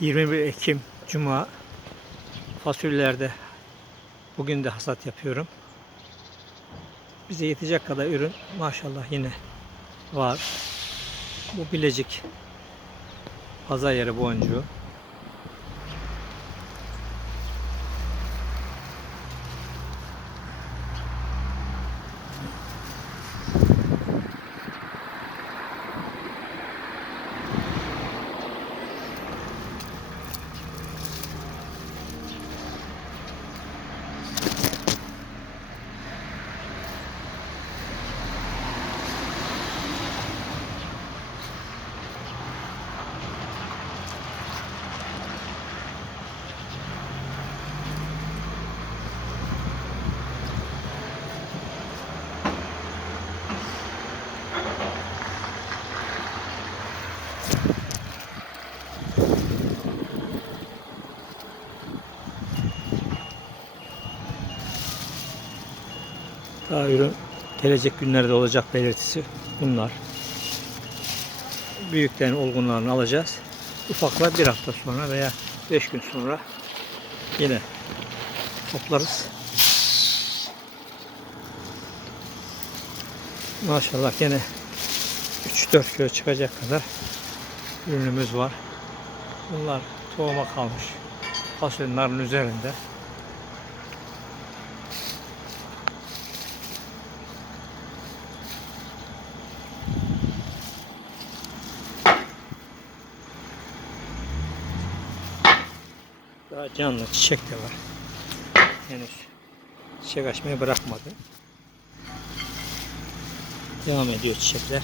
21 Ekim Cuma fasulyelerde bugün de hasat yapıyorum. Bize yetecek kadar ürün maşallah yine var. Bu Bilecik pazar yeri boncuğu. Daha ürün gelecek günlerde olacak belirtisi bunlar. Büyüklerin olgunlarını alacağız. Ufaklar bir hafta sonra veya beş gün sonra yine toplarız. Maşallah yine 3-4 kilo çıkacak kadar ürünümüz var. Bunlar tohuma kalmış fasulyelerin üzerinde. Daha canlı çiçek de var. Henüz çiçek açmayı bırakmadı. Devam ediyor çiçekler.